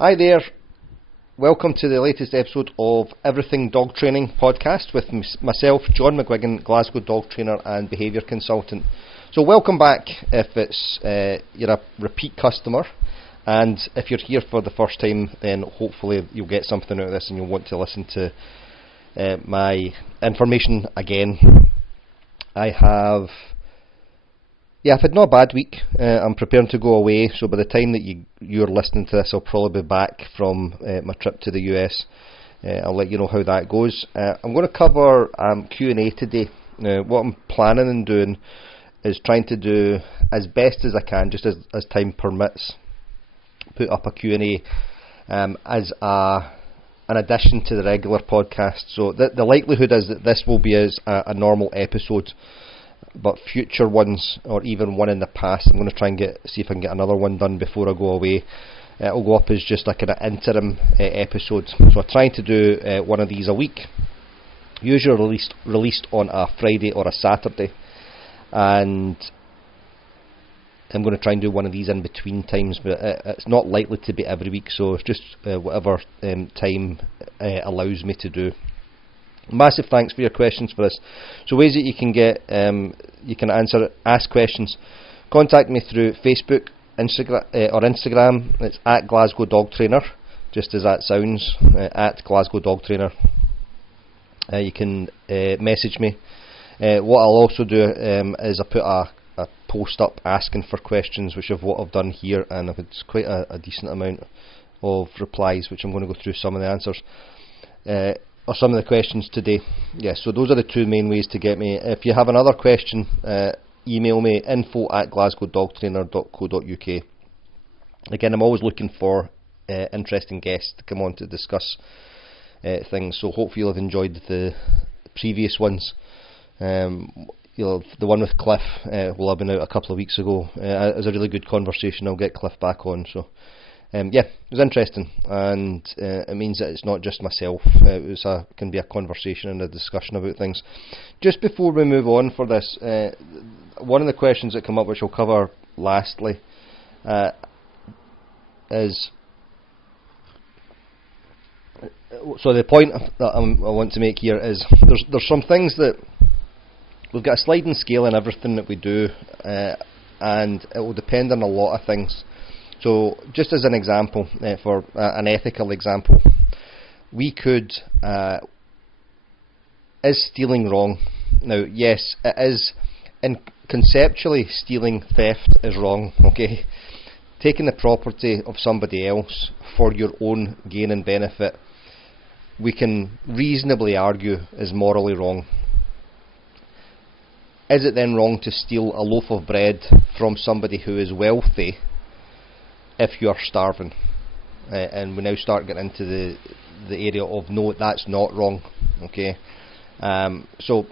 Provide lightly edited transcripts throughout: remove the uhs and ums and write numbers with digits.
Hi there, welcome to the latest episode of Everything Dog Training podcast with myself, John McGuigan, Glasgow dog trainer and behaviour consultant. So welcome back if you're a repeat customer, and if you're here for the first time, then hopefully you'll get something out of this and you'll want to listen to my information again. I've had not a bad week. I'm preparing to go away, so by the time that you're listening to this, I'll probably be back from my trip to the US. I'll let you know how that goes. I'm going to cover Q&A today. What I'm planning on doing is trying to do as best as I can, just as time permits, put up a Q&A as an addition to the regular podcast. So the likelihood is that this will be as a normal episode, but future ones, or even one in the past, I'm going to try and see if I can get another one done before I go away. It'll go up as just like an interim episode. So I'm trying to do one of these a week, usually released on a Friday or a Saturday, and I'm going to try and do one of these in between times, but it's not likely to be every week, so it's just whatever time allows me to do. Massive thanks for your questions for this. So ways that you can get, you can ask questions. Contact me through Facebook, Instagram. It's at Glasgow Dog Trainer, just as that sounds, at Glasgow Dog Trainer. You can message me. What I'll also do is I put a post up asking for questions, which is what I've done here, and I've had quite a decent amount of replies, which I'm going to go through some of the answers. Or some of the questions today. So those are the two main ways to get me. If you have another question, email me info@glasgowdogtrainer.co.uk. Again, I'm always looking for interesting guests to come on to discuss things, so hopefully you'll have enjoyed the previous ones. The one with Cliff will have been out a couple of weeks ago. It was a really good conversation. I'll get Cliff back on, so it was interesting, and it means that it's not just myself. It can be a conversation and a discussion about things. Just before we move on for this, one of the questions that come up, which I'll cover lastly, is, so the point that I want to make here is there's some things that we've got a sliding scale in everything that we do, and it will depend on a lot of things. So just as an example, for an ethical example, we could, is stealing wrong? Now, yes, it is, and conceptually stealing, theft is wrong, okay? Taking the property of somebody else for your own gain and benefit, we can reasonably argue is morally wrong. Is it then wrong to steal a loaf of bread from somebody who is wealthy if you're starving? And we now start getting into the area of no, that's not wrong, okay? So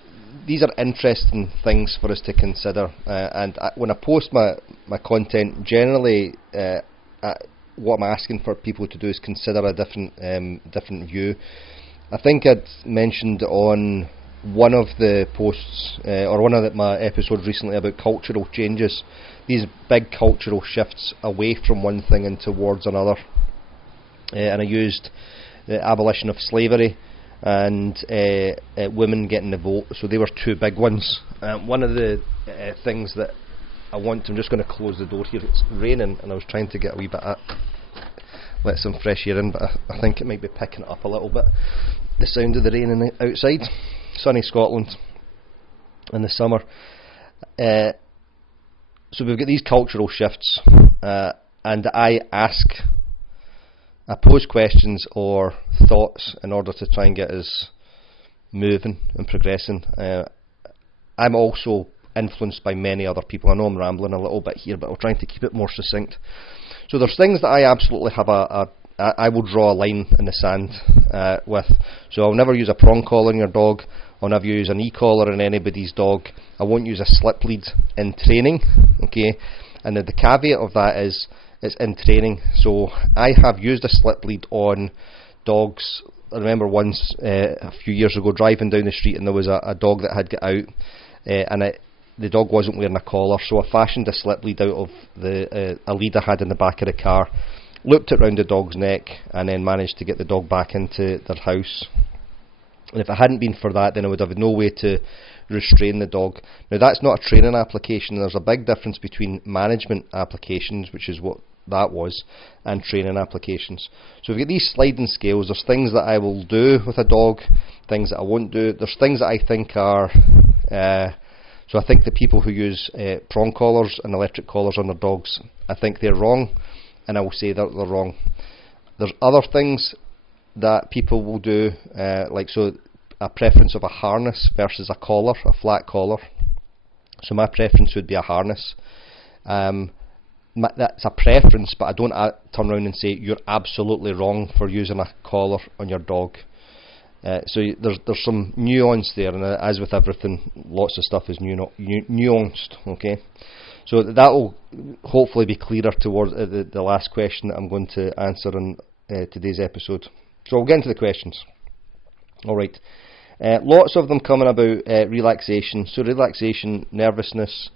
these are interesting things for us to consider, and when I post my content, generally what I'm asking for people to do is consider a different view. I think I'd mentioned on one of the posts, or one of my episodes recently, about cultural changes, these big cultural shifts away from one thing and towards another, and I used the abolition of slavery and women getting the vote. So they were two big ones. One of the things that I'm just going to close the door here, it's raining and I was trying to get a wee bit let some fresh air in, but I think it might be picking it up a little bit, the sound of the rain outside. Sunny Scotland in the summer. So we've got these cultural shifts, and I pose questions or thoughts in order to try and get us moving and progressing. I'm also influenced by many other people. I know I'm rambling a little bit here, but I'm trying to keep it more succinct. So there's things that I absolutely have I will draw a line in the sand with. So I'll never use a prong collar on your dog. I'll never use an e-collar on anybody's dog. I won't use a slip lead in training, okay? And the caveat of that is it's in training. So I have used a slip lead on dogs. I remember once a few years ago driving down the street, and there was a dog that had got out, and the dog wasn't wearing a collar, so I fashioned a slip lead out of a lead I had in the back of the car, looped it round the dog's neck, and then managed to get the dog back into their house. And if it hadn't been for that, then I would have no way to restrain the dog. Now, that's not a training application. There's a big difference between management applications, which is what that was, and training applications. So we've got these sliding scales. There's things that I will do with a dog, things that I won't do. There's things that I think are... so I think the people who use prong collars and electric collars on their dogs, I think they're wrong, and I will say that they're wrong. There's other things that people will do, like a preference of a harness versus a collar, a flat collar. So my preference would be a harness. That's a preference, but I don't turn around and say you're absolutely wrong for using a collar on your dog. So there's some nuance there, and as with everything, lots of stuff is nuanced. Okay, so that will hopefully be clearer towards the last question that I'm going to answer in today's episode. So we'll get into the questions. Alright, lots of them coming about relaxation. So relaxation, nervousness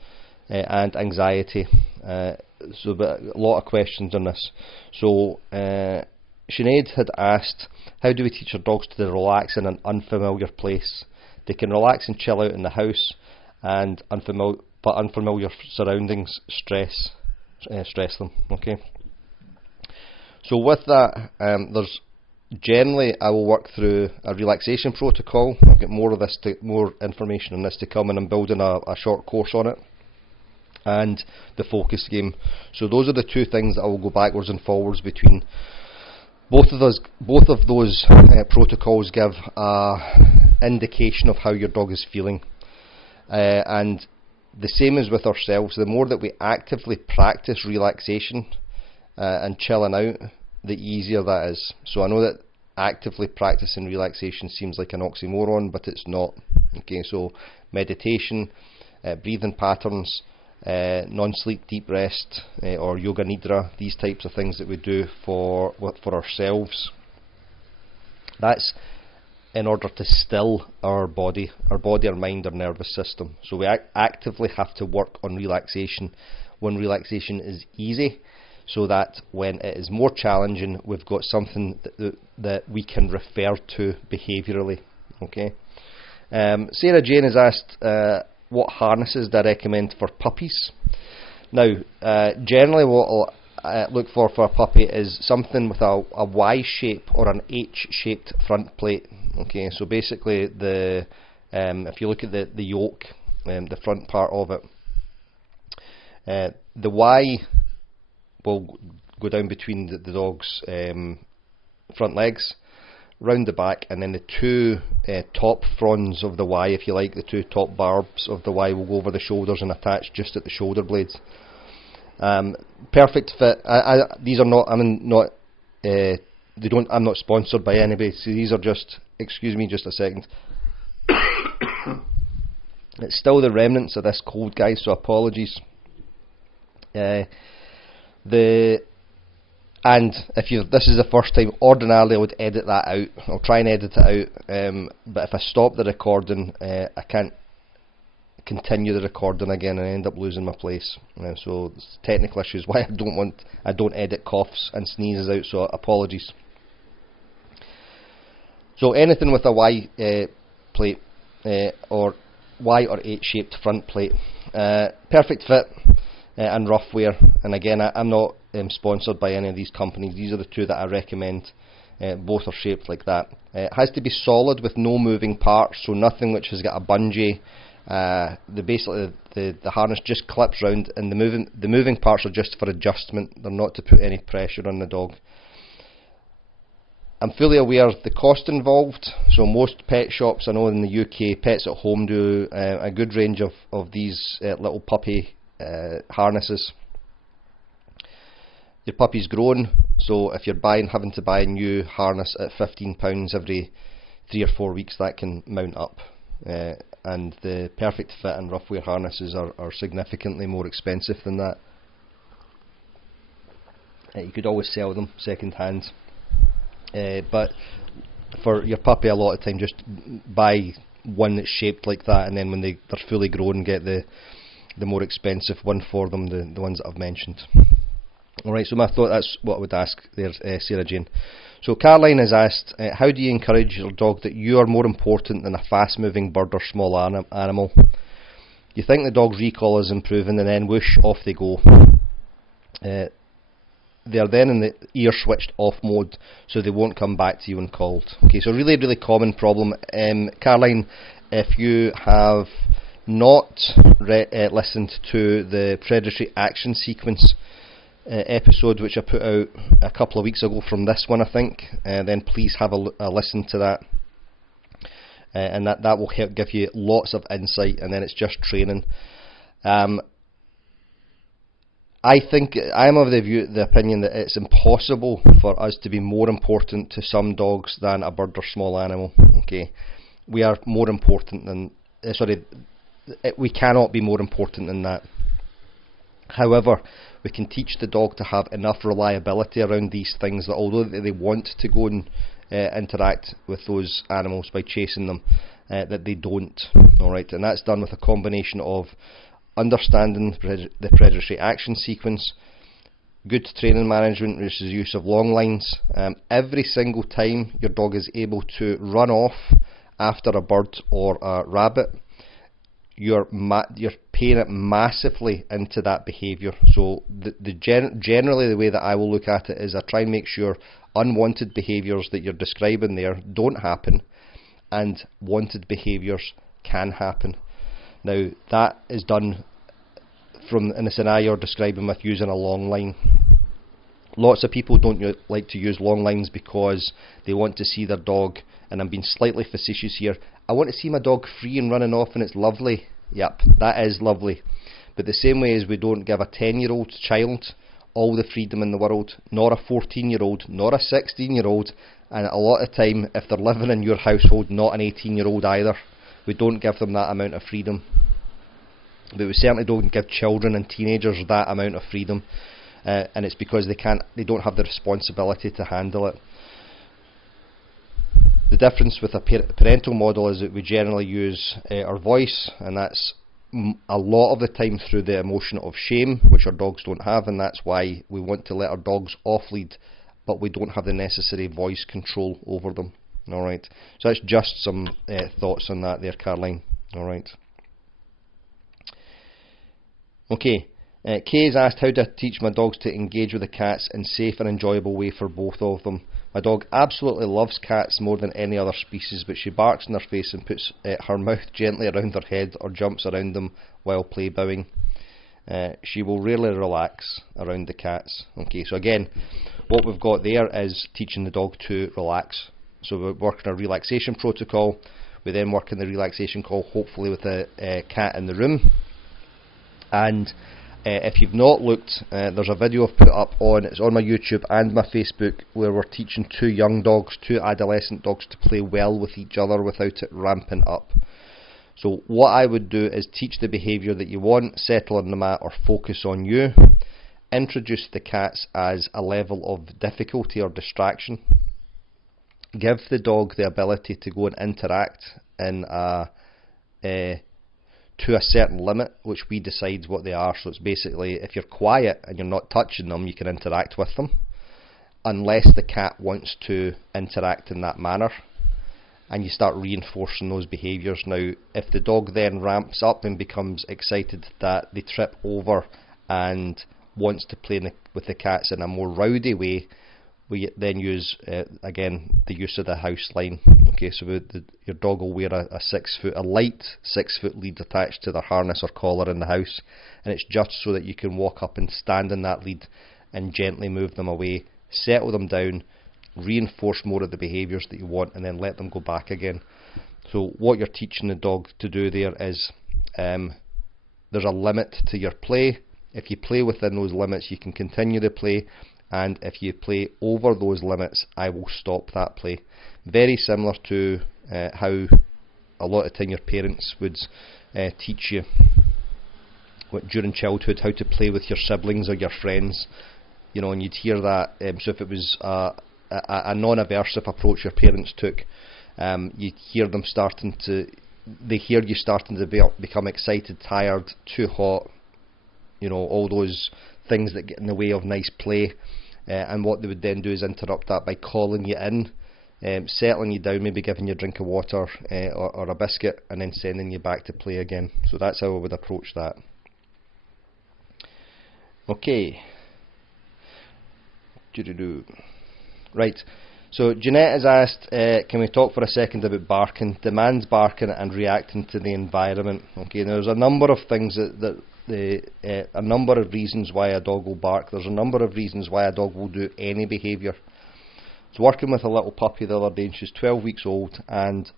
and anxiety. So but a lot of questions on this. So Sinead had asked, how do we teach our dogs to relax in an unfamiliar place? They can relax and chill out in the house, and unfamiliar surroundings stress them. Okay. So with that, there's generally I will work through a relaxation protocol. I'll get more information on this to come, and I'm building a short course on it, and the focus game. So those are the two things that I will go backwards and forwards between. Both of those protocols give an indication of how your dog is feeling, and the same as with ourselves. The more that we actively practice relaxation and chilling out, the easier that is. So I know that actively practicing relaxation seems like an oxymoron, but it's not. Okay, so meditation, breathing patterns, non-sleep deep rest, or yoga nidra, these types of things that we do for ourselves, that's in order to still our body, our mind, our nervous system. So we actively have to work on relaxation when relaxation is easy, so that when it is more challenging, we've got something that we can refer to behaviourally. Okay. Sarah Jane has asked, what harnesses do I recommend for puppies? Now, generally what I'll look for a puppy is something with a Y shape or an H-shaped front plate. Okay, so basically if you look at the yoke, the front part of it, the Y will go down between the dog's front legs, round the back, and then the two top fronds of the Y, if you like, the two top barbs of the Y will go over the shoulders and attach just at the shoulder blades. Perfect fit. These are not. I'm not sponsored by anybody. So these are just. Excuse me, just a second. It's still the remnants of this cold, guys. So apologies. And if this is the first time, ordinarily I would edit that out. I'll try and edit it out, but if I stop the recording, I can't continue the recording again and end up losing my place. So it's technical issues why I don't edit coughs and sneezes out. So apologies. So anything with a Y plate or Y or H-shaped front plate, perfect fit and rough wear. And again, I'm not sponsored by any of these companies. These are the two that I recommend. Both are shaped like that. It has to be solid with no moving parts, so nothing which has got a bungee. Basically the harness just clips round, and the moving parts are just for adjustment. They're not to put any pressure on the dog. I'm fully aware of the cost involved. So most pet shops, I know in the UK, Pets at Home do a good range of these little puppy harnesses. Your puppy's grown, so if you're having to buy a new harness at £15 every 3 or 4 weeks, that can mount up. And the perfect fit and rough wear harnesses are significantly more expensive than that. You could always sell them second hand, but for your puppy, a lot of time, just buy one that's shaped like that, and then when they're fully grown, get the more expensive one for them, the ones that I've mentioned. Alright, so that's what I would ask there, Sarah Jane. So Caroline has asked, how do you encourage your dog that you are more important than a fast-moving bird or small animal? You think the dog's recall is improving, and then whoosh, off they go. They are then in the ear switched off mode, so they won't come back to you when called. Okay, so really, really common problem. Caroline, if you have not listened to the predatory action sequence episode, which I put out a couple of weeks ago from this one, I think, then please have a listen to that. And that will help give you lots of insight, and then it's just training. I think I'm of the opinion that it's impossible for us to be more important to some dogs than a bird or small animal. Okay, we are more important than we cannot be more important than that. However, we can teach the dog to have enough reliability around these things that although they want to go and interact with those animals by chasing them, that they don't. Alright, and that's done with a combination of understanding the predatory action sequence, good training management, which is the use of long lines. Every single time your dog is able to run off after a bird or a rabbit, you're paying it massively into that behaviour. So generally the way that I will look at it is I try and make sure unwanted behaviours that you're describing there don't happen, and wanted behaviours can happen. Now that is done in the scenario you're describing with using a long line. Lots of people don't like to use long lines because they want to see their dog, and I'm being slightly facetious here, I want to see my dog free and running off and it's lovely. Yep, that is lovely. But the same way as we don't give a 10-year-old child all the freedom in the world, nor a 14-year-old, nor a 16-year-old, and a lot of time, if they're living in your household, not an 18-year-old either. We don't give them that amount of freedom. But we certainly don't give children and teenagers that amount of freedom, and it's because they don't have the responsibility to handle it. The difference with a parental model is that we generally use our voice, and that's a lot of the time through the emotion of shame, which our dogs don't have, and that's why we want to let our dogs off lead, but we don't have the necessary voice control over them. Alright, so that's just some thoughts on that there, Caroline. Alright. Okay, Kay's asked, how do I teach my dogs to engage with the cats in a safe and enjoyable way for both of them? My dog absolutely loves cats more than any other species, but she barks in their face and puts her mouth gently around their head or jumps around them while play bowing. She will rarely relax around the cats. Okay, so again, what we've got there is teaching the dog to relax. So we're working a relaxation protocol. We then work in the relaxation call, hopefully with a cat in the room. And if you've not looked, there's a video I've put up it's on my YouTube and my Facebook, where we're teaching two adolescent dogs to play well with each other without it ramping up. So what I would do is teach the behaviour that you want, settle on the mat or focus on you, introduce the cats as a level of difficulty or distraction, give the dog the ability to go and interact in to a certain limit, which we decide what they are. So it's basically, if you're quiet and you're not touching them, you can interact with them, unless the cat wants to interact in that manner, and you start reinforcing those behaviours. Now, if the dog then ramps up and becomes excited that they trip over and wants to play with the cats in a more rowdy way, we then use, again, the use of the house line. Okay, so your dog will wear a light 6 foot lead attached to their harness or collar in the house, and it's just so that you can walk up and stand in that lead and gently move them away, settle them down, reinforce more of the behaviours that you want, and then let them go back again. So what you're teaching the dog to do there is, there's a limit to your play. If you play within those limits, you can continue the play, and if you play over those limits, I will stop that play. Very similar to how a lot of time your parents would teach you during childhood how to play with your siblings or your friends, and you'd hear that. So if it was a non-aversive approach your parents took, you'd hear them they hear you starting to become excited, tired, too hot, all those things that get in the way of nice play, and what they would then do is interrupt that by calling you in, settling you down, maybe giving you a drink of water or a biscuit, and then sending you back to play again. So that's how I would approach that. Okay. Right. So Jeanette has asked, can we talk for a second about barking? Demands barking and reacting to the environment. Okay, there's a number of things a number of reasons why a dog will bark. There's a number of reasons why a dog will do any behaviour. I was working with a little puppy the other day, and she's 12 weeks old, and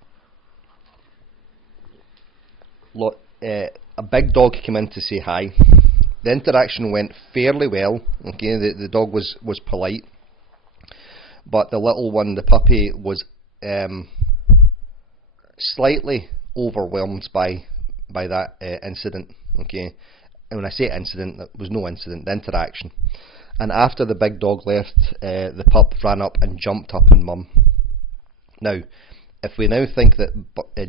a big dog came in to say hi. The interaction went fairly well. Okay, the dog was polite. But the little one, the puppy, was slightly overwhelmed by that incident. Okay, and when I say incident, there was no incident, the interaction. And after the big dog left, the pup ran up and jumped up on mum. Now, if we now think that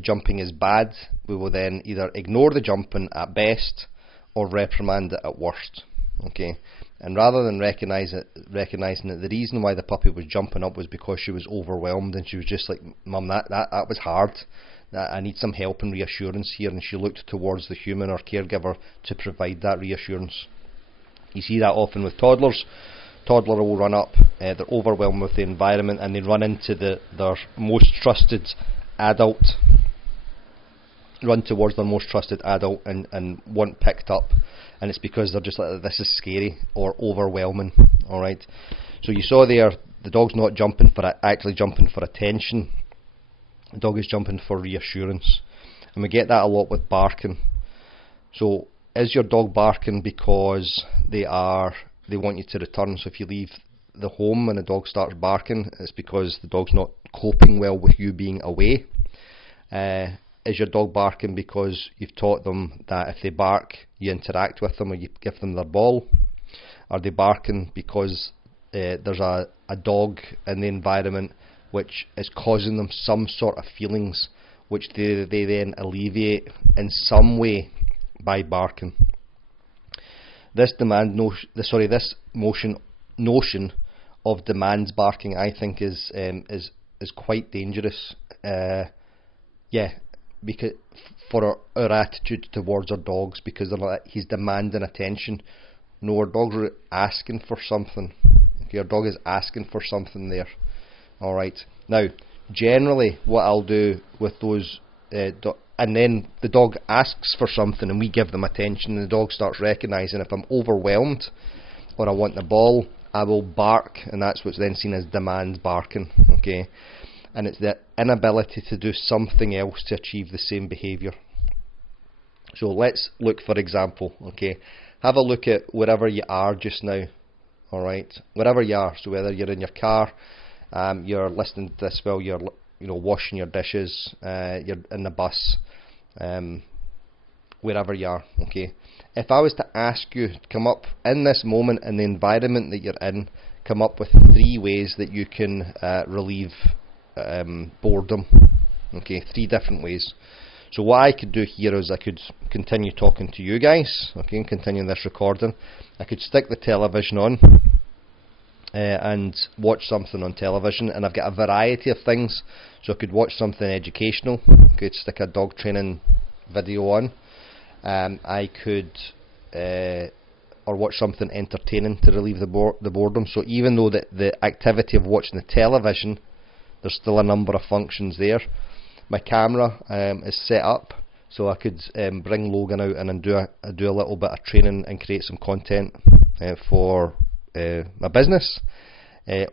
jumping is bad, we will then either ignore the jumping at best or reprimand it at worst. Okay, and rather than recognising that the reason why the puppy was jumping up was because she was overwhelmed, and she was just like, Mum, that was hard, I need some help and reassurance here, and she looked towards the human or caregiver to provide that reassurance. You see that often with toddlers. Toddler will run up, they're overwhelmed with the environment, and they run into their most trusted adult, run towards their most trusted adult and want picked up, and it's because they're just like, this is scary or overwhelming. Alright, so you saw there, the dog's not actually jumping for attention, the dog is jumping for reassurance, and we get that a lot with barking. So is your dog barking because they want you to return? So if you leave the home and the dog starts barking, it's because the dog's not coping well with you being away. Is your dog barking because you've taught them that if they bark, you interact with them or you give them their ball? Are they barking because there's a dog in the environment which is causing them some sort of feelings, which they then alleviate in some way by barking? This notion of demands barking, I think, is quite dangerous. Because for our attitude towards our dogs, because they're like, he's demanding attention. No, our dog's asking for something. Okay, our dog is asking for something there. Alright, now generally what I'll do with those and then the dog asks for something and we give them attention, and the dog starts recognising if I'm overwhelmed or I want the ball, I will bark, and that's what's then seen as demands barking. Okay, and it's the inability to do something else to achieve the same behaviour. So let's look, for example, okay, have a look at wherever you are just now. Alright, wherever you are, so whether you're in your car, you're listening to this while you're washing your dishes, you're in the bus, wherever you are. Okay, if I was to ask you to come up in this moment in the environment that you're in, come up with 3 ways that you can relieve boredom. Okay, 3 different ways. So what I could do here is I could continue talking to you guys, okay, and continue this recording. I could stick the television on and watch something on television, and I've got a variety of things. So I could watch something educational, I could stick a dog training video on, I could or watch something entertaining to relieve the boredom. So even though the activity of watching the television, there's still a number of functions there. My camera is set up, so I could bring Logan out and do a little bit of training and create some content for my business,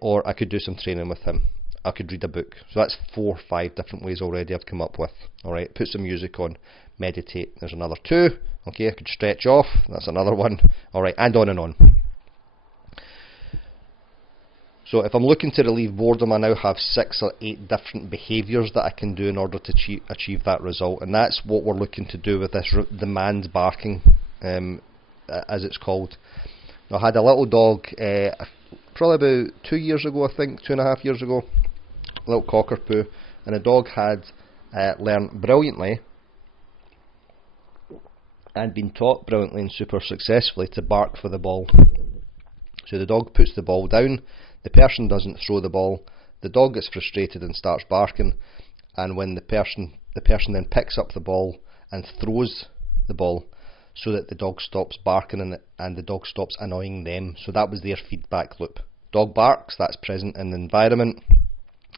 or I could do some training with him. I could read a book. So that's 4 or 5 different ways already I've come up with. Alright, put some music on, meditate, there's another 2. Okay, I could stretch off, that's another one. Alright, and on and on. So if I'm looking to relieve boredom, I now have 6 or 8 different behaviours that I can do in order to achieve that result, and that's what we're looking to do with this demands barking, as it's called. I had a little dog probably about 2 years ago, I think, 2.5 years ago, a little cockapoo, and the dog had learned brilliantly and been taught brilliantly and super successfully to bark for the ball. So the dog puts the ball down, the person doesn't throw the ball, the dog gets frustrated and starts barking, and when the person then picks up the ball and throws the ball, so that the dog stops barking and the dog stops annoying them. So that was their feedback loop. Dog barks, that's present in the environment.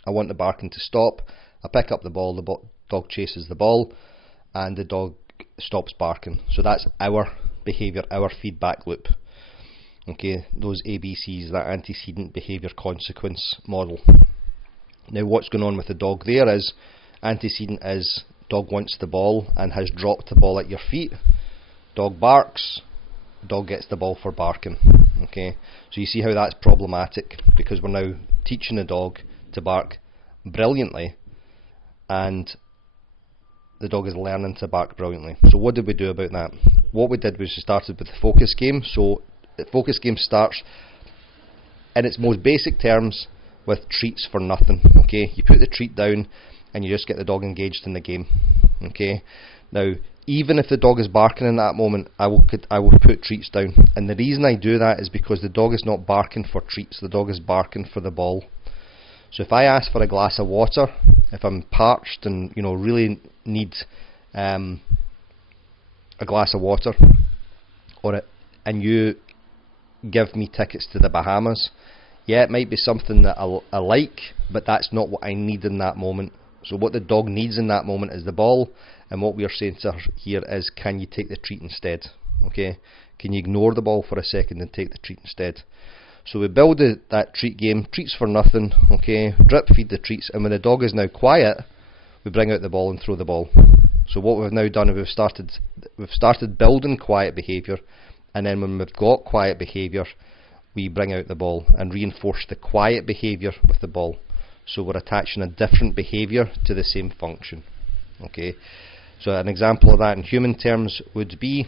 I want the barking to stop. I pick up the ball, the dog chases the ball, and the dog stops barking. So that's our behaviour, our feedback loop. Okay, those ABCs, that antecedent behaviour consequence model. Now what's going on with the dog there is, antecedent is dog wants the ball and has dropped the ball at your feet. Dog barks, dog gets the ball for barking. Okay, so you see how that's problematic, because we're now teaching the dog to bark brilliantly, and the dog is learning to bark brilliantly. So what did we do about that? What we did was we started with the focus game. So the focus game starts in its most basic terms with treats for nothing. Okay, you put the treat down and you just get the dog engaged in the game. Okay, now even if the dog is barking in that moment, I will put treats down, and the reason I do that is because the dog is not barking for treats, the dog is barking for the ball. So if I ask for a glass of water, if I'm parched and really need a glass of water, and you give me tickets to the Bahamas, yeah, it might be something that I like, but that's not what I need in that moment. So what the dog needs in that moment is the ball, and what we are saying to her here is, can you take the treat instead? Okay, can you ignore the ball for a second and take the treat instead? So we build that treat game, treats for nothing. Okay, drip feed the treats, and when the dog is now quiet, we bring out the ball and throw the ball. So what we've now done is we've started building quiet behaviour, and then when we've got quiet behaviour, we bring out the ball and reinforce the quiet behaviour with the ball. So we're attaching a different behaviour to the same function. Okay, so an example of that in human terms would be,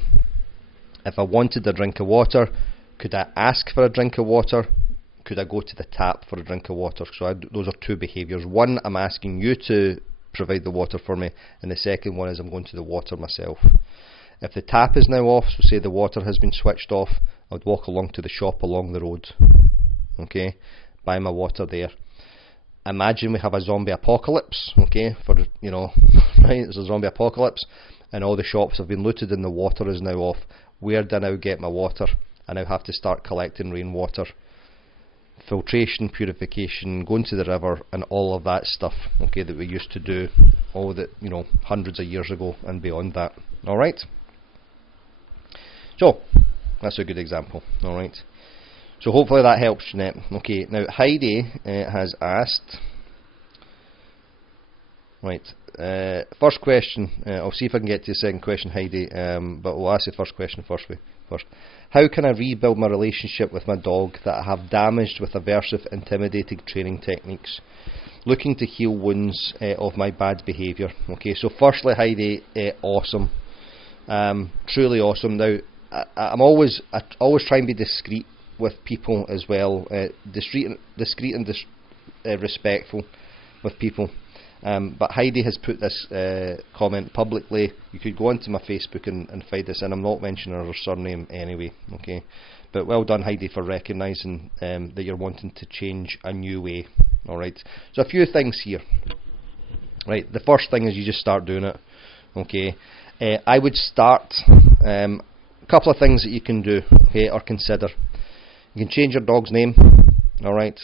if I wanted a drink of water, could I ask for a drink of water? Could I go to the tap for a drink of water? So those are two behaviours. One, I'm asking you to provide the water for me, and the second one is I'm going to the water myself. If the tap is now off, so say the water has been switched off, I would walk along to the shop along the road. Okay, buy my water there. Imagine we have a zombie apocalypse, okay, right, it's a zombie apocalypse, and all the shops have been looted and the water is now off. Where do I now get my water? I now have to start collecting rainwater, filtration, purification, going to the river, and all of that stuff, okay, that we used to do all that, hundreds of years ago and beyond that. Alright? So, that's a good example. Alright? So hopefully that helps, Jeanette. Okay, now Heidi has asked, right, first question, I'll see if I can get to the second question, Heidi, but we'll ask the first question first. How can I rebuild my relationship with my dog that I have damaged with aversive, intimidating training techniques? Looking to heal wounds of my bad behaviour. Okay, so firstly, Heidi, awesome, truly awesome. Now, I always try and be discreet with people as well, discreet and respectful with people. But Heidi has put this comment publicly. You could go onto my Facebook and find this, and I'm not mentioning her surname anyway. Okay, but well done, Heidi, for recognising that you're wanting to change a new way. All right. So a few things here. Right. The first thing is you just start doing it. Okay. I would start a couple of things that you can do. Okay, or consider. You can change your dog's name. All right.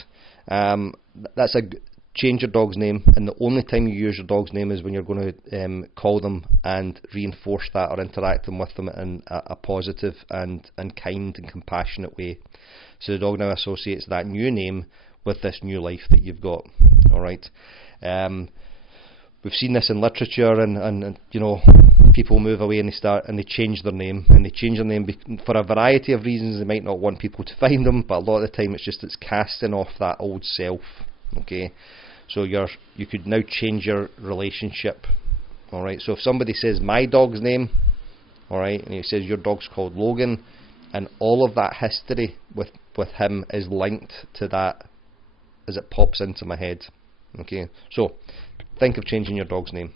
Change your dog's name, and the only time you use your dog's name is when you're going to call them and reinforce that or interacting with them in a positive and kind and compassionate way. So the dog now associates that new name with this new life that you've got. Alright. We've seen this in literature, and people move away and they change their name, and they change their name for a variety of reasons. They might not want people to find them, but a lot of the time it's casting off that old self. Okay, so you could now change your relationship. Alright, so if somebody says my dog's name, alright, and he says your dog's called Logan, and all of that history with him is linked to that as it pops into my head. Okay, so think of changing your dog's name.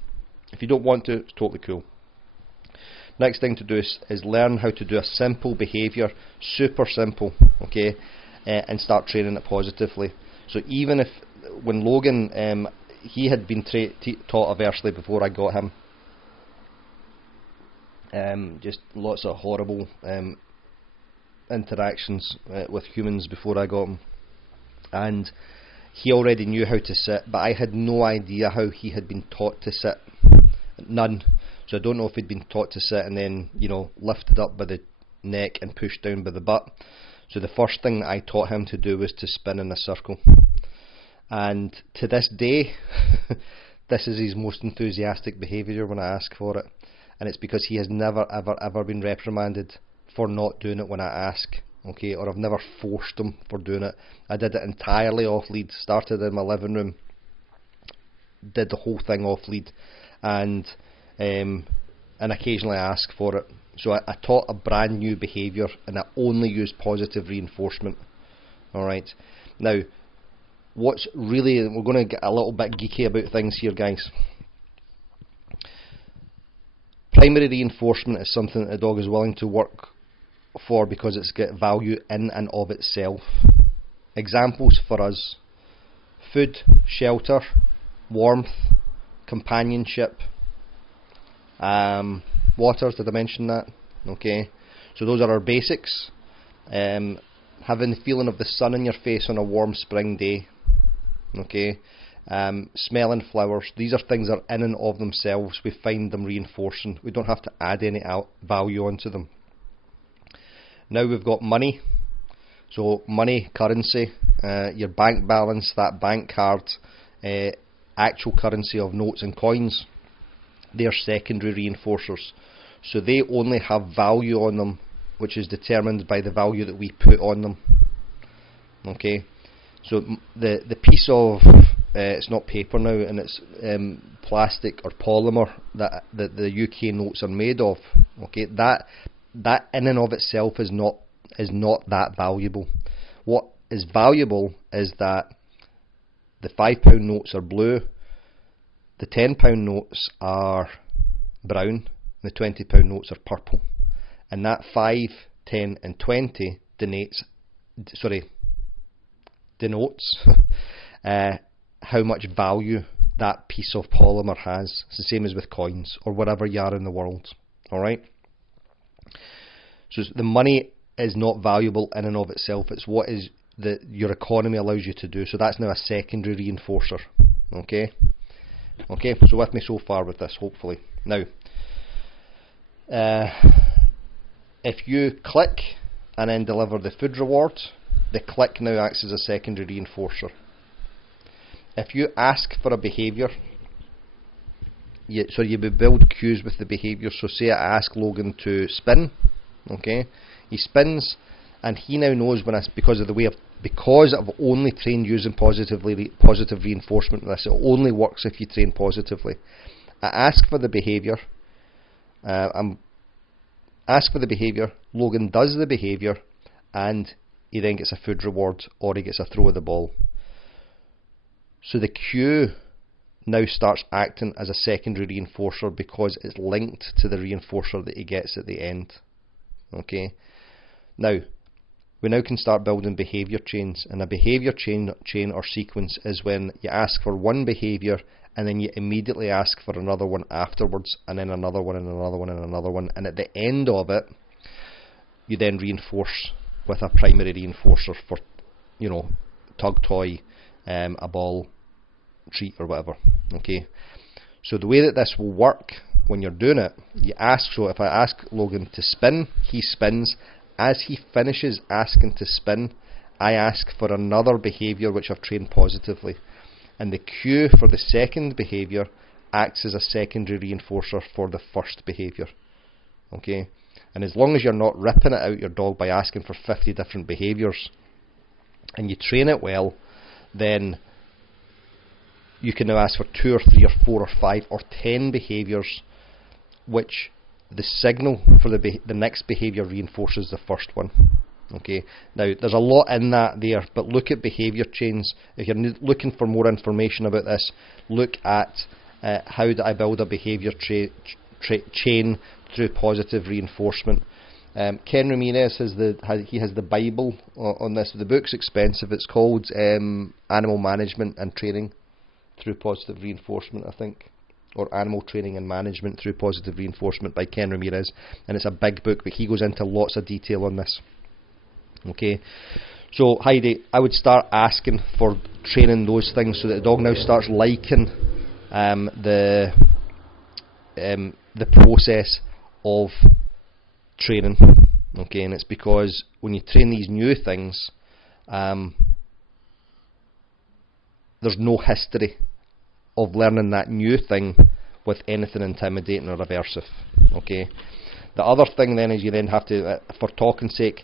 If you don't want to, it's totally cool. Next thing to do is learn how to do a simple behaviour, super simple, okay, and start training it positively. So even if, when Logan, he had been taught aversely before I got him, just lots of horrible interactions with humans before I got him, and he already knew how to sit, but I had no idea how he had been taught to sit, none. So I don't know if he'd been taught to sit and then, you know, lifted up by the neck and pushed down by the butt. So the first thing I taught him to do was to spin in a circle. And to this day, this is his most enthusiastic behaviour when I ask for it. And it's because he has never, ever been reprimanded for not doing it when I ask. Okay, or I've never forced him for doing it. I did it entirely off lead. Started in my living room, did the whole thing off lead, and occasionally I ask for it. So I taught a brand new behaviour, and I only use positive reinforcement. Alright, now what's really, we're going to get a little bit geeky about things here, guys. Primary reinforcement is something that the dog is willing to work for because it's got value in and of itself. Examples for us: food, shelter, warmth, companionship, water. Did I mention that? Okay, so those are our basics. Having the feeling of the sun in your face on a warm spring day. Okay, smelling flowers. These are things that are in and of themselves. We find them reinforcing. We don't have to add any value onto them. Now we've got money. So money, currency, your bank balance, that bank card, actual currency of notes and coins. They are secondary reinforcers. So they only have value on them, which is determined by the value that we put on them. Okay, so the piece of it's not paper now, and it's plastic or polymer that the UK notes are made of. Okay, that in and of itself is not that valuable. What is valuable is that the £5 notes are blue, the £10 notes are brown, and the £20 notes are purple, and that 5, 10 and 20 denotes how much value that piece of polymer has. It's the same as with coins or wherever you are in the world. Alright? So the money is not valuable in and of itself. It's what is your economy allows you to do. So that's now a secondary reinforcer. Okay? Okay, so with me so far with this, hopefully. Now, if you click and then deliver the food reward, the click now acts as a secondary reinforcer. If you ask for a behaviour, you would build cues with the behaviour. So say I ask Logan to spin, okay, he spins, and he now knows because I've only trained using positive reinforcement. This it only works if you train positively. I ask for the behaviour. Ask for the behaviour. Logan does the behaviour, and he then gets a food reward, or he gets a throw of the ball. So the cue now starts acting as a secondary reinforcer because it's linked to the reinforcer that he gets at the end. Okay. Now, we now can start building behaviour chains, and a behaviour chain or sequence is when you ask for one behaviour and then you immediately ask for another one afterwards, and then another one and another one and another one, and at the end of it you then reinforce with a primary reinforcer for, you know, tug toy, a ball, treat or whatever. Okay, so the way that this will work when you're doing it, you ask, so if I ask Logan to spin, he spins. As he finishes asking to spin, I ask for another behaviour which I've trained positively, and the cue for the second behaviour acts as a secondary reinforcer for the first behaviour. Okay, and as long as you're not ripping it out your dog by asking for 50 different behaviours, and you train it well, then you can now ask for 2 or 3 or 4 or 5 or 10 behaviours, which the signal for the next behaviour reinforces the first one. Okay, now there's a lot in that there, but look at behaviour chains. If you're looking for more information about this, look at how do I build a behaviour chain through positive reinforcement. Ken Ramirez has the Bible on this. The book's expensive. It's called Animal Management and Training Through Positive Reinforcement, I think, or Animal Training and Management Through Positive Reinforcement by Ken Ramirez, and it's a big book, but he goes into lots of detail on this. Okay, so Heidi, I would start asking for training those things so that the dog now starts liking the process of training. Okay, and it's because when you train these new things, there's no history of learning that new thing with anything intimidating or aversive. Okay, the other thing then is you then have to, for talking sake,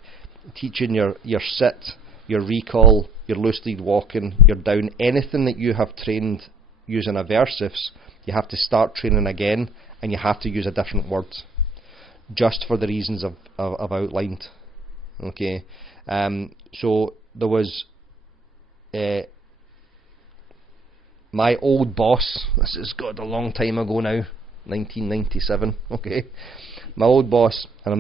teaching your sit, your recall, your loose lead walking, your down, anything that you have trained using aversives, you have to start training again, and you have to use a different word, just for the reasons I've outlined. Okay, so there was my old boss. This is got a long time ago now, 1997. Okay, my old boss, and I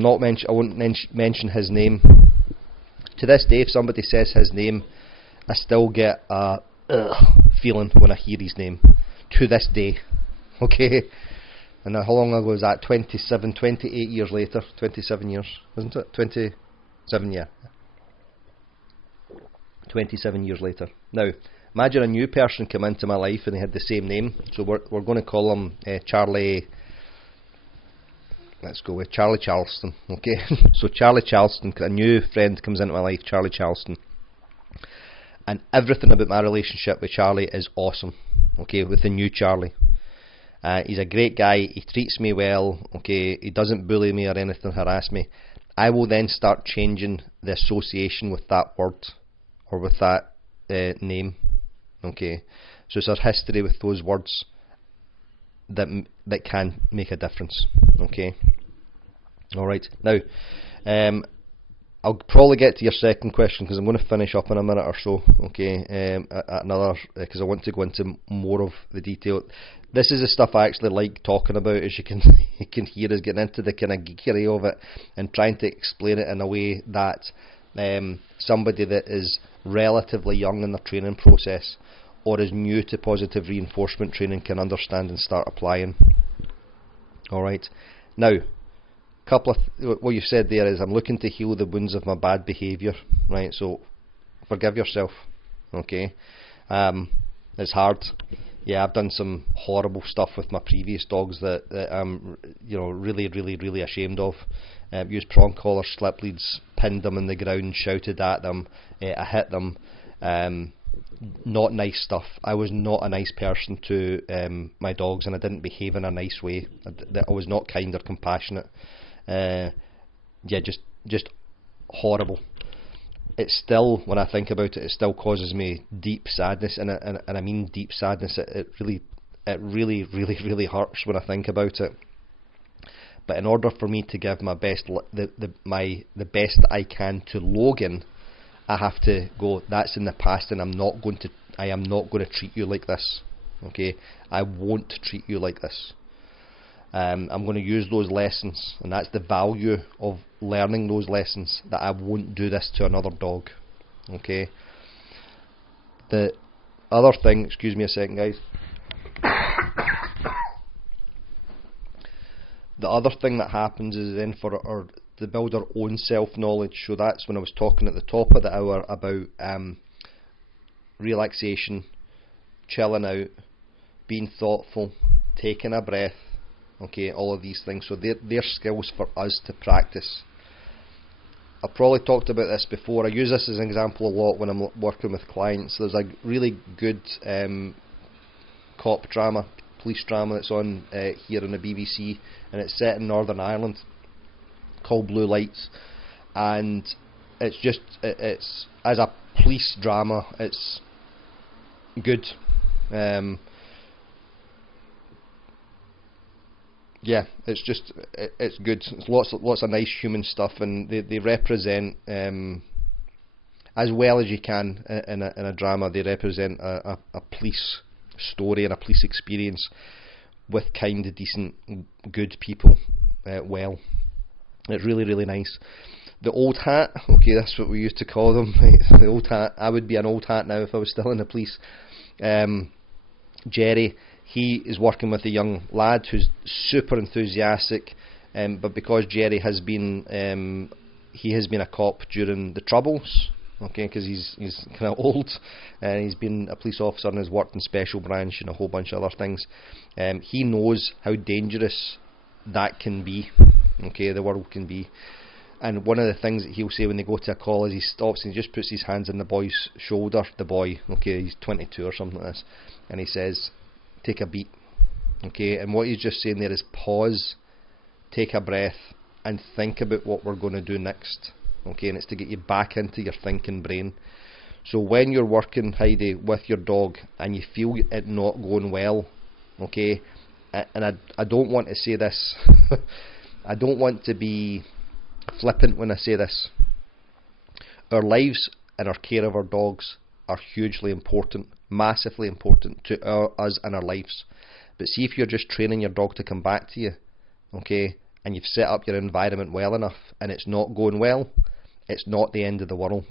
won't mention his name. To this day, if somebody says his name, I still get a feeling when I hear his name. To this day, okay. And how long ago was that? 28 years later. 27 years, wasn't it? 27, yeah. 27 years later. Now, imagine a new person come into my life and they had the same name. So we're going to call him Charlie. Let's go with Charlie Charleston. Okay, so Charlie Charleston, a new friend comes into my life, Charlie Charleston, and everything about my relationship with Charlie is awesome. Okay, with the new Charlie. He's a great guy, he treats me well, okay, he doesn't bully me or anything, harass me. I will then start changing the association with that word, or with that name, okay. So it's our history with those words that can make a difference, okay. Alright, now, I'll probably get to your second question, because I'm going to finish up in a minute or so, okay, because I want to go into more of the detail. This is the stuff I actually like talking about, as you can hear us getting into the kind of geekery of it and trying to explain it in a way that somebody that is relatively young in their training process or is new to positive reinforcement training can understand and start applying. Alright, now, what you've said there is, I'm looking to heal the wounds of my bad behaviour, right? So forgive yourself, okay. It's hard. Yeah, I've done some horrible stuff with my previous dogs that I'm, really ashamed of. Used prong collars, slip leads, pinned them in the ground, shouted at them, I hit them. Not nice stuff. I was not a nice person to my dogs, and I didn't behave in a nice way. I was not kind or compassionate. Just horrible. It's still, when I think about it, it still causes me deep sadness, and I mean deep sadness. It really hurts when I think about it. But in order for me to give my best, the best that I can to Logan, I have to go, that's in the past, and I am not going to treat you like this. Okay, I won't treat you like this. I'm going to use those lessons, and that's the value of learning those lessons, that I won't do this to another dog. Okay. The other thing, excuse me a second guys, the other thing that happens is then to build our own self-knowledge. So that's when I was talking at the top of the hour about relaxation, chilling out, being thoughtful, taking a breath. Okay, all of these things. So they're skills for us to practice. I've probably talked about this before. I use this as an example a lot when I'm working with clients. There's a really good cop drama, police drama that's on here on the BBC, and it's set in Northern Ireland, called Blue Lights, and it's as a police drama, it's good. Yeah, it's good. It's lots of nice human stuff, and they represent, as well as you can in a drama, they represent a police story and a police experience with kind, decent, good people well. It's really, really nice. The old hat, okay, that's what we used to call them, right? The old hat. I would be an old hat now if I was still in the police. Jerry, he is working with a young lad who's super enthusiastic, but because Jerry has been he has been a cop during the Troubles, okay, because he's kind of old, and he's been a police officer and has worked in Special Branch and a whole bunch of other things. He knows how dangerous that can be, okay, the world can be. And one of the things that he'll say when they go to a call is he stops and he just puts his hands on the boy's shoulder, the boy, okay, he's 22 or something like this, and he says, take a beat, okay, and what he's just saying there is pause, take a breath, and think about what we're going to do next, okay, and it's to get you back into your thinking brain. So when you're working, Heidi, with your dog, and you feel it not going well, okay, and I don't want to say this, I don't want to be flippant when I say this. Our lives and our care of our dogs are hugely important, massively important to us and our lives. But see, if you're just training your dog to come back to you, okay, and you've set up your environment well enough and it's not going well, it's not the end of the world.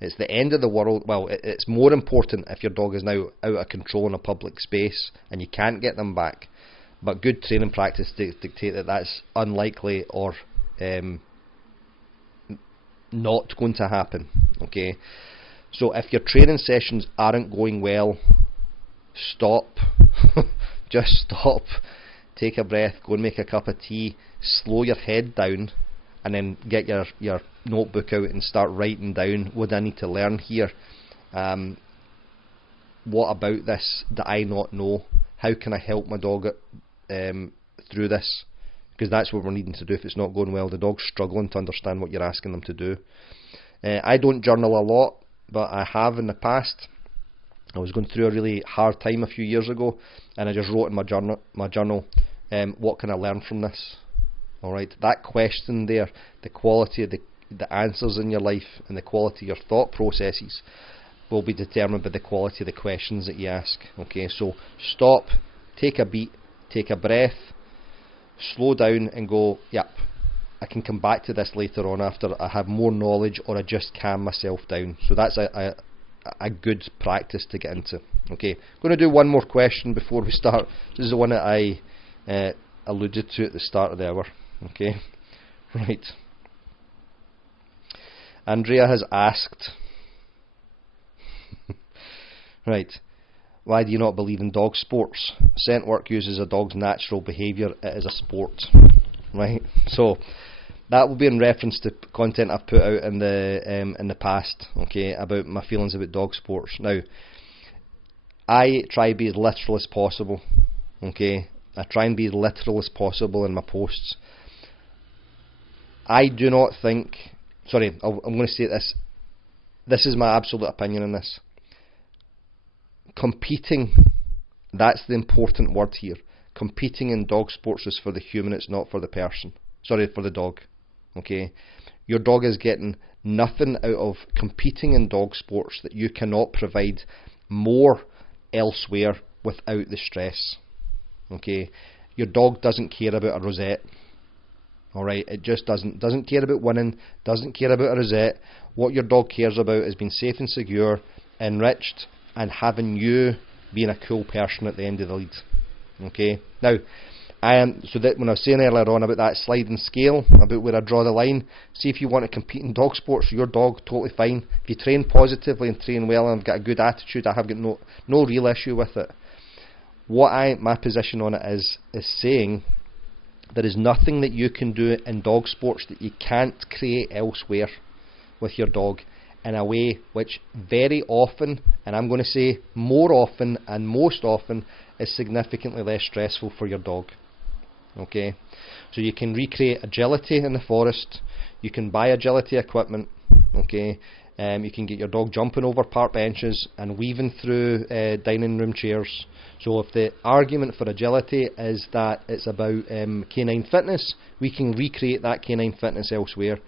It's the end of the world. Well, it's more important if your dog is now out of control in a public space and you can't get them back. But good training practice dictate that that's unlikely or not going to happen, okay. So if your training sessions aren't going well, stop. Just stop, take a breath, go and make a cup of tea, slow your head down, and then get your notebook out and start writing down what I need to learn here. What about this do I not know? How can I help my dog through this? Because that's what we're needing to do. If it's not going well, the dog's struggling to understand what you're asking them to do. I don't journal a lot, but I have in the past. I was going through a really hard time a few years ago, and I just wrote in my journal, what can I learn from this? Alright, that question there, the quality of the answers in your life and the quality of your thought processes will be determined by the quality of the questions that you ask. Okay, so stop, take a beat, take a breath, slow down and go, yep, I can come back to this later on after I have more knowledge, or I just calm myself down. So that's a good practice to get into. Okay, I'm going to do one more question before we start. This is the one that I alluded to at the start of the hour. Okay, right. Andrea has asked, right, why do you not believe in dog sports? Scent work uses a dog's natural behaviour. It is a sport, right? So that will be in reference to content I've put out in the past, okay, about my feelings about dog sports. Now, I try to be as literal as possible, okay. I try and be as literal as possible in my posts. I do not think. Sorry, I'm going to say this. This is my absolute opinion on this. Competing, that's the important word here. Competing in dog sports is for the human, it's not for the person. Sorry, for the dog. Okay? Your dog is getting nothing out of competing in dog sports that you cannot provide more elsewhere without the stress. Okay? Your dog doesn't care about a rosette. Alright, it just doesn't care about winning, doesn't care about a rosette. What your dog cares about is being safe and secure, enriched, and having you being a cool person at the end of the lead. Okay. Now, so that when I was saying earlier on about that sliding scale, about where I draw the line, see if you want to compete in dog sports, your dog, totally fine. If you train positively and train well and have got a good attitude, I have got no real issue with it. My position on it is saying there is nothing that you can do in dog sports that you can't create elsewhere with your dog in a way which very often, and I'm going to say more often and most often, is significantly less stressful for your dog. Okay, so you can recreate agility in the forest, you can buy agility equipment, okay, you can get your dog jumping over park benches and weaving through dining room chairs. So if the argument for agility is that it's about canine fitness, we can recreate that canine fitness elsewhere.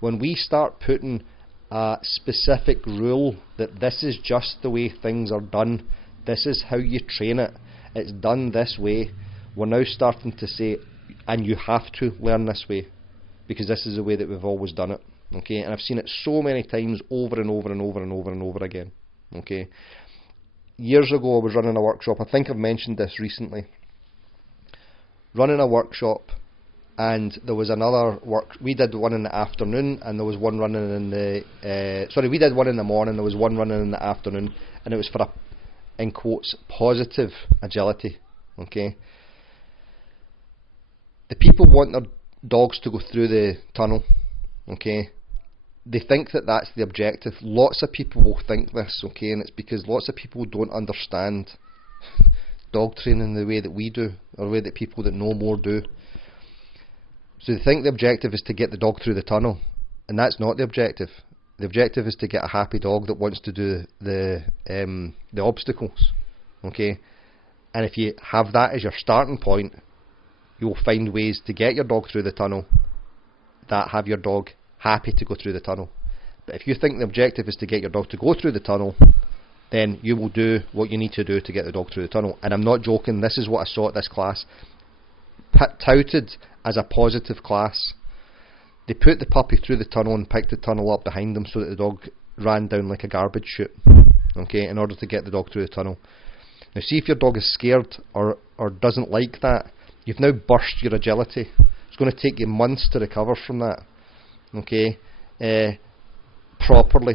When we start putting a specific rule that this is just the way things are done, this is how you train it, it's done this way, we're now starting to say, and you have to learn this way, because this is the way that we've always done it. Okay, and I've seen it so many times over and over and over and over and over again. Okay, years ago I was running a workshop. I think I've mentioned this recently. Running a workshop, and there was another we did one in the afternoon, and there was one running in the we did one in the morning, there was one running in the afternoon, and it was for a, in quotes, positive agility. Okay, the people want their dogs to go through the tunnel. Okay, they think that that's the objective. Lots of people will think this. Okay, and it's because lots of people don't understand dog training the way that we do, or the way that people that know more do. So they think the objective is to get the dog through the tunnel, and that's not the objective. The objective is to get a happy dog that wants to do the obstacles. Okay, and if you have that as your starting point, you will find ways to get your dog through the tunnel that have your dog happy to go through the tunnel. But if you think the objective is to get your dog to go through the tunnel, then you will do what you need to do to get the dog through the tunnel. And I'm not joking, this is what I saw at this class. Touted as a positive class. They put the puppy through the tunnel and picked the tunnel up behind them so that the dog ran down like a garbage chute. Okay, in order to get the dog through the tunnel. Now see if your dog is scared or doesn't like that, you've now burst your agility. It's going to take you months to recover from that. Okay, properly,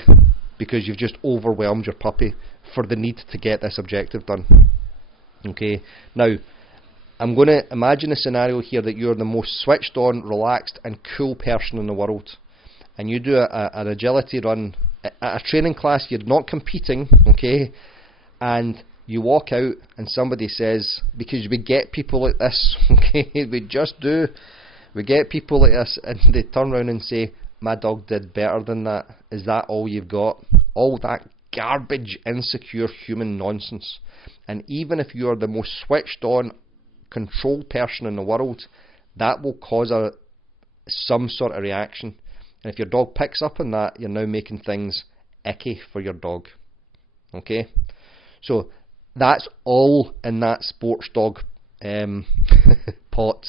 because you've just overwhelmed your puppy for the need to get this objective done. Okay, now I'm going to imagine a scenario here that you're the most switched on, relaxed and cool person in the world, and you do an agility run at a training class. You're not competing, okay, and you walk out and somebody says, because we get people like this, okay, we just do, we get people like this, and they turn around and say, my dog did better than that. Is that all you've got? All that garbage, insecure human nonsense. And even if you're the most switched on, controlled person in the world, that will cause some sort of reaction. And if your dog picks up on that, you're now making things icky for your dog. Okay? So that's all in that sports dog pot.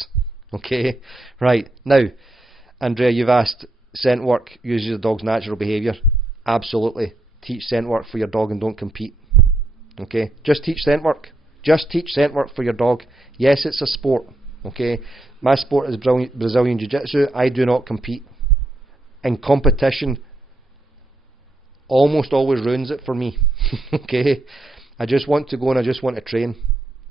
Okay? Right. Now, Andrea, you've asked, scent work uses the dog's natural behaviour. Absolutely. Teach scent work for your dog and don't compete. Okay? Just teach scent work. Just teach scent work for your dog. Yes, it's a sport. Okay? My sport is Brazilian Jiu-Jitsu. I do not compete. And competition almost always ruins it for me. Okay? I just want to go and I just want to train.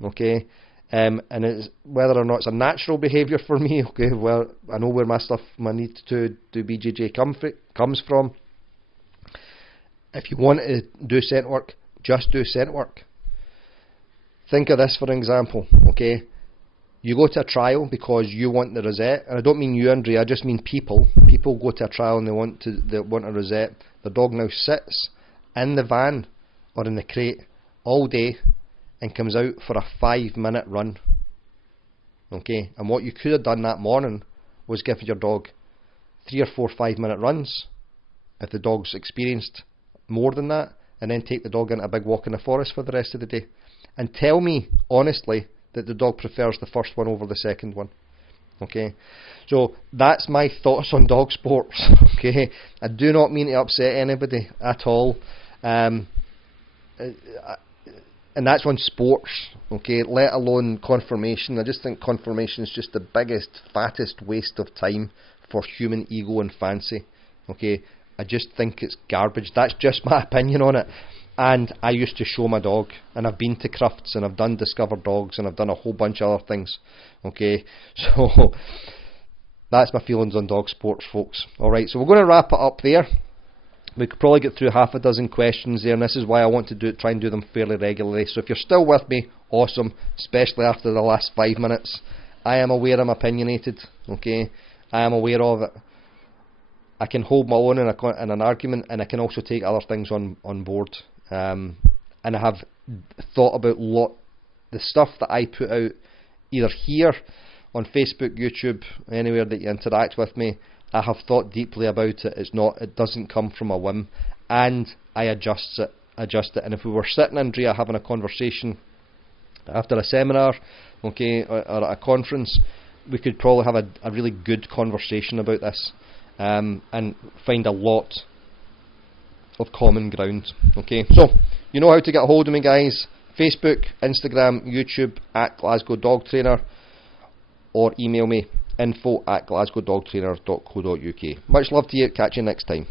Okay? And it's, whether or not it's a natural behaviour for me, okay, well, I know where my need to do BJJ comes from. If you want to do scent work, just do scent work. Think of this for an example, okay? You go to a trial because you want the rosette, and I don't mean you, Andrea, I just mean people. People go to a trial and they want a rosette. The dog now sits in the van or in the crate all day and comes out for a 5-minute run. Okay, and what you could have done that morning was give your dog 3 or 4 5-minute runs if the dog's experienced more than that, and then take the dog into a big walk in the forest for the rest of the day. And tell me honestly that the dog prefers the first one over the second one. Okay, so that's my thoughts on dog sports. Okay, I do not mean to upset anybody at all. And that's on sports, okay, let alone conformation. I just think conformation is just the biggest, fattest waste of time for human ego and fancy. Okay, I just think it's garbage. That's just my opinion on it. And I used to show my dog, and I've been to Crufts, and I've done Discover Dogs, and I've done a whole bunch of other things. Okay, so that's my feelings on dog sports, folks. Alright, so we're going to wrap it up there. We could probably get through half a dozen questions there, and this is why I want to try and do them fairly regularly. So if you're still with me, awesome, especially after the last 5 minutes. I am aware I'm opinionated, okay? I am aware of it. I can hold my own in an argument, and I can also take other things on board. And I have thought about the stuff that I put out, either here, on Facebook, YouTube, anywhere that you interact with me. I have thought deeply about it. It doesn't come from a whim, and I adjust it. And if we were sitting, Andrea, having a conversation after a seminar okay, or at a conference, we could probably have a really good conversation about this, and find a lot of common ground. Okay, so you know how to get a hold of me, guys. Facebook, Instagram, YouTube at Glasgow Dog Trainer, or email me info@glasgowdogtrainer.co.uk. Much love to you. Catch you next time.